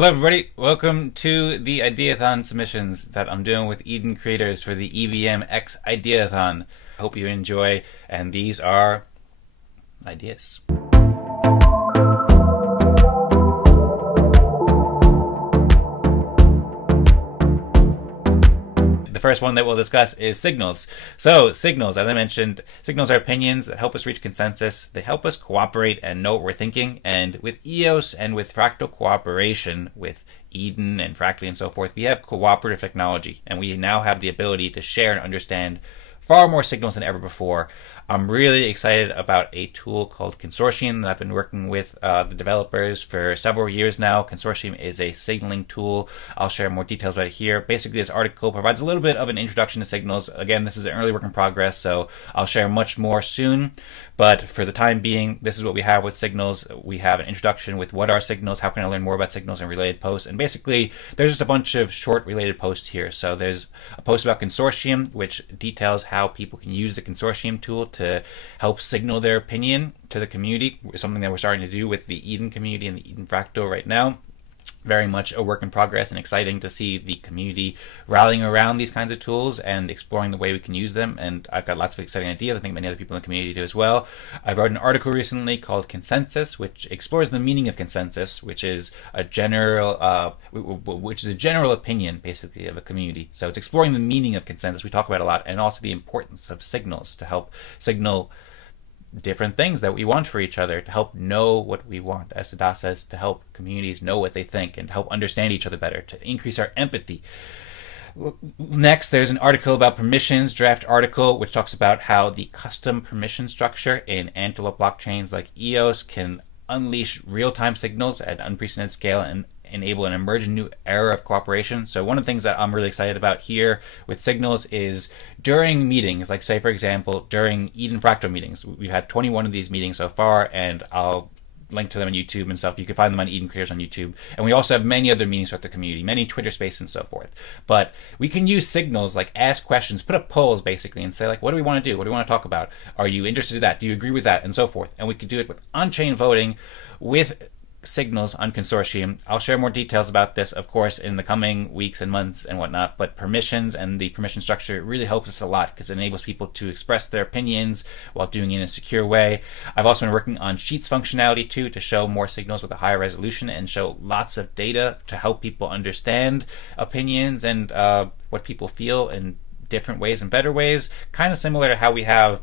Hello everybody, welcome to the Ideathon submissions that I'm doing with Eden creators for the EVM X Ideathon. I hope you enjoy, and these are ideas. The first one that we'll discuss is signals. So signals, as I mentioned, signals are opinions that help us reach consensus. They help us cooperate and know what we're thinking. And with EOS and with fractal cooperation, with Eden and Fractally and so forth, we have cooperative technology, and we now have the ability to share and understand far more signals than ever before. I'm really excited about a tool called Consortium that I've been working with the developers for several years now. Consortium is a signaling tool. I'll share more details about it here. Basically, this article provides a little bit of an introduction to signals. Again, this is an early work in progress, so I'll share much more soon. But for the time being, this is what we have with signals. We have an introduction with what are signals, how can I learn more about signals, and related posts. And basically, there's just a bunch of short related posts here. So there's a post about Consortium, which details how people can use the Consortium tool to help signal their opinion to the community, something that we're starting to do with the Eden community and the Eden Fractal right now. Very much a work in progress, and exciting to see the community rallying around these kinds of tools and exploring the way we can use them. And I've got lots of exciting ideas. I think many other people in the community do as well. I wrote an article recently called Consensus, which explores the meaning of consensus, which is a general opinion, basically, of a community. So it's exploring the meaning of consensus. We talk about it a lot, and also the importance of signals to help signal different things that we want for each other, to help know what we want, as Sada says, to help communities know what they think and to help understand each other better, to increase our empathy. Next, there's an article about permissions, draft article, which talks about how the custom permission structure in Antelope blockchains like EOS can unleash real-time signals at unprecedented scale and enable an emerging new era of cooperation. So one of the things that I'm really excited about here with signals is during meetings, like say for example during Eden Fractal meetings, we've had 21 of these meetings so far, and I'll link to them on YouTube and stuff. You can find them on Eden Creators on YouTube. And we also have many other meetings throughout the community, many Twitter spaces and so forth. But we can use signals like ask questions, put up polls basically, and say like, what do we want to do? What do we want to talk about? Are you interested in that? Do you agree with that? And so forth. And we could do it with on-chain voting with signals on Consortium. I'll share more details about this, of course, in the coming weeks and months and whatnot, but permissions and the permission structure really helps us a lot because it enables people to express their opinions while doing it in a secure way. I've also been working on Sheets functionality too, to show more signals with a higher resolution and show lots of data to help people understand opinions and what people feel in different ways and better ways, kind of similar to how we have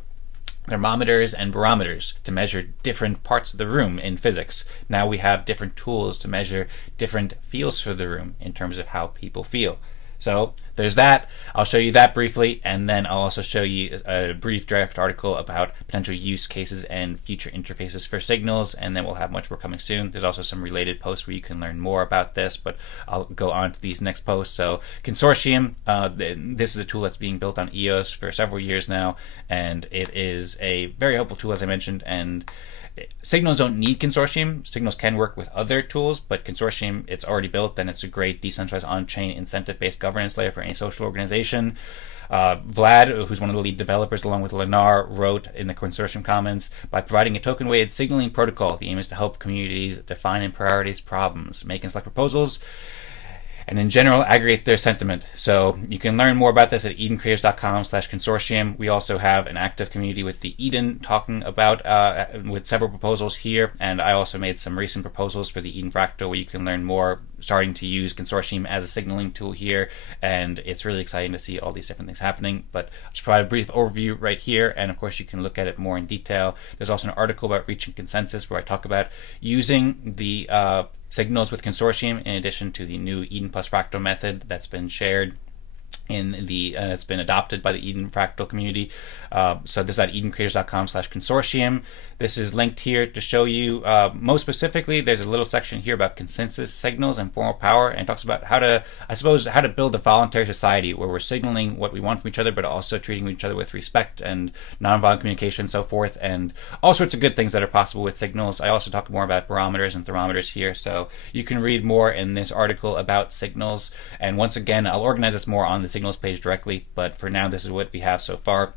thermometers and barometers to measure different parts of the room in physics. Now we have different tools to measure different feels for the room in terms of how people feel. So there's that. I'll show you that briefly, and then I'll also show you a brief draft article about potential use cases and future interfaces for signals, and then we'll have much more coming soon. There's also some related posts where you can learn more about this, but I'll go on to these next posts. So Consortium, this is a tool that's being built on EOS for several years now, and it is a very helpful tool, as I mentioned, and signals don't need Consortium. Signals can work with other tools, but Consortium, it's already built, and it's a great decentralized on-chain incentive-based governance layer for any social organization. Vlad, who's one of the lead developers along with Lenar, wrote in the Consortium comments, by providing a token-weighted signaling protocol, the aim is to help communities define and prioritize problems, make and select proposals, and in general aggregate their sentiment. So you can learn more about this at edencreators.com/consortium. We also have an active community with the Eden talking about with several proposals here, and I also made some recent proposals for the Eden Fractal where you can learn more, starting to use Consortium as a signaling tool here, and it's really exciting to see all these different things happening. But I'll just provide a brief overview right here, and of course you can look at it more in detail. There's also an article about reaching consensus where I talk about using the signals with Consortium in addition to the new Eden plus Fractal method that's been shared in the it's been adopted by the Eden Fractal community. So this is at edencreators.com/consortium. This is linked here to show you most specifically. There's a little section here about consensus signals and formal power, and it talks about how to, I suppose, how to build a voluntary society where we're signaling what we want from each other, but also treating each other with respect and nonviolent communication and so forth, and all sorts of good things that are possible with signals. I also talk more about barometers and thermometers here, so you can read more in this article about signals. And once again, I'll organize this more on the signals page directly, but for now this is what we have so far.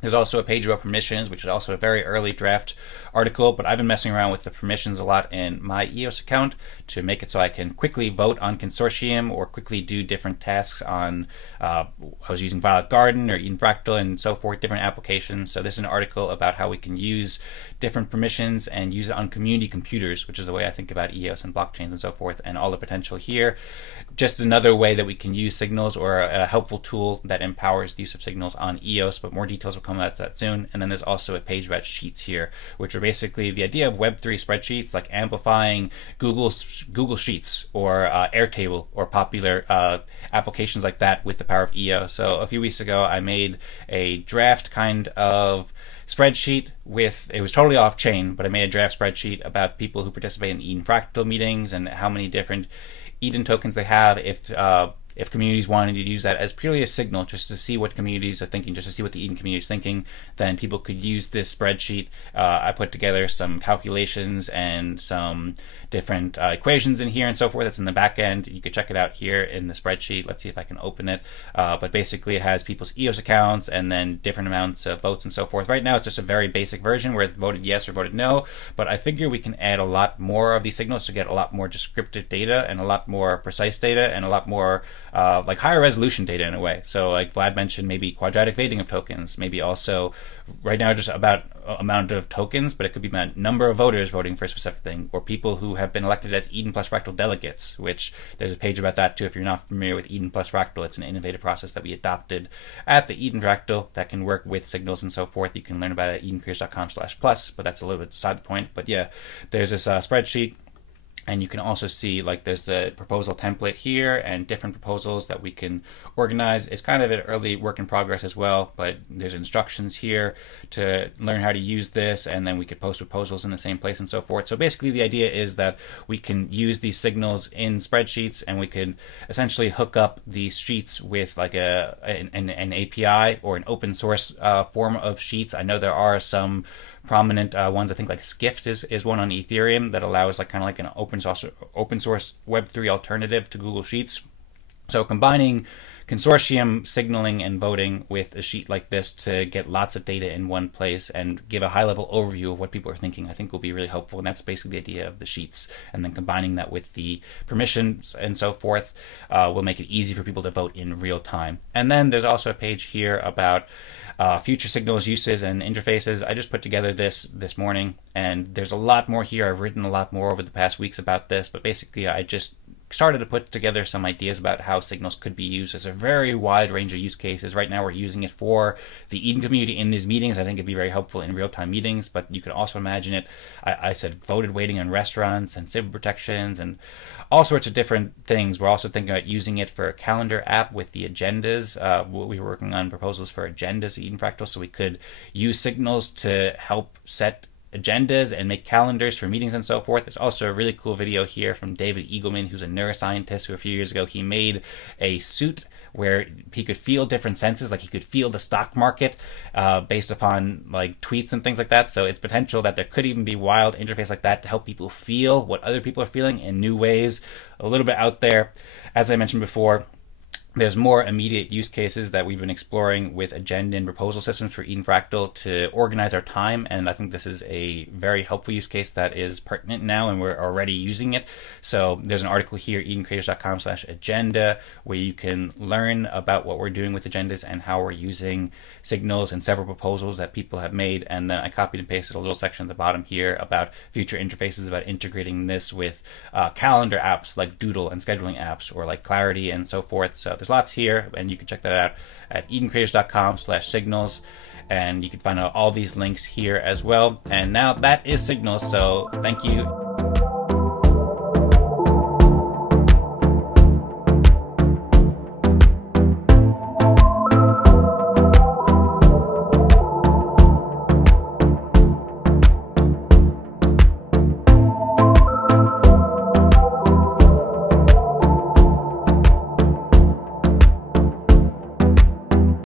There's also a page about permissions, which is also a very early draft article, but I've been messing around with the permissions a lot in my EOS account to make it so I can quickly vote on consortium or quickly do different tasks on, I was using Violet Garden or Eden Fractal and so forth, different applications. So this is an article about how we can use different permissions and use it on community computers, which is the way I think about EOS and blockchains and so forth, and all the potential here. Just another way that we can use Cignals, or a helpful tool that empowers the use of Cignals on EOS, but more details will come about that soon. And then there's also a page about sheets here, which are basically the idea of Web3 spreadsheets, like amplifying Google Sheets or Airtable or popular applications like that with the power of EOS. So a few weeks ago, I made a draft kind of spreadsheet with, it was totally off chain, but I made a draft spreadsheet about people who participate in Eden Fractal meetings and how many different Eden tokens they have. If communities wanted to use that as purely a signal, just to see what communities are thinking, just to see what the Eden community is thinking, then people could use this spreadsheet. I put together some calculations and some different equations in here and so forth. That's in the back end. You could check it out here in the spreadsheet. Let's see if I can open it. But basically it has people's EOS accounts and then different amounts of votes and so forth. Right now it's just a very basic version where it's voted yes or voted no, but I figure we can add a lot more of these signals to get a lot more descriptive data and a lot more precise data and a lot more like higher resolution data in a way. So like Vlad mentioned, maybe quadratic weighting of tokens, maybe also right now just about amount of tokens, but it could be about number of voters voting for a specific thing, or people who have been elected as Eden plus Fractal delegates, which there's a page about that too. If you're not familiar with Eden plus Fractal, it's an innovative process that we adopted at the Eden Fractal that can work with Cignals and so forth. You can learn about it at edencareers.com/plus, but that's a little bit side point. But yeah, there's this spreadsheet. And you can also see, like, there's the proposal template here and different proposals that we can organize. It's kind of an early work in progress as well, but there's instructions here to learn how to use this, and then we could post proposals in the same place and so forth. So basically the idea is that we can use these signals in spreadsheets, and we could essentially hook up these sheets with like an API or an open source form of sheets. I know there are some prominent ones. I think like Skift is one on Ethereum that allows like kind of like an open source Web3 alternative to Google Sheets. So combining consortium signaling and voting with a sheet like this to get lots of data in one place and give a high level overview of what people are thinking, I think will be really helpful. And that's basically the idea of the sheets. And then combining that with the permissions and so forth will make it easy for people to vote in real time. And then there's also a page here about future Cignals uses and interfaces. I just put together this morning, and there's a lot more here. I've written a lot more over the past weeks about this, but basically I just started to put together some ideas about how Cignals could be used. There's a very wide range of use cases. Right now we're using it for the Eden community in these meetings. I think it'd be very helpful in real-time meetings, but you could also imagine it, I said voted waiting on restaurants and civil protections and all sorts of different things. We're also thinking about using it for a calendar app with the agendas. We were working on proposals for agendas at Eden Fractal, so we could use Cignals to help set agendas and make calendars for meetings and so forth. There's also a really cool video here from David Eagleman, who's a neuroscientist who a few years ago he made a suit where he could feel different senses, like he could feel the stock market based upon like tweets and things like that. So it's potential that there could even be wild interface like that to help people feel what other people are feeling in new ways, a little bit out there. As I mentioned before, there's more immediate use cases that we've been exploring with agenda and proposal systems for Eden Fractal to organize our time, and I think this is a very helpful use case that is pertinent now, and we're already using it. So there's an article here, edencreators.com/agenda, where you can learn about what we're doing with agendas and how we're using Cignals and several proposals that people have made, and then I copied and pasted a little section at the bottom here about future interfaces, about integrating this with calendar apps like Doodle and scheduling apps, or like Clarity and so forth. So there's lots here, and you can check that out at edencreators.com/signals, and you can find out all these links here as well. And now that is Cignals, so thank you.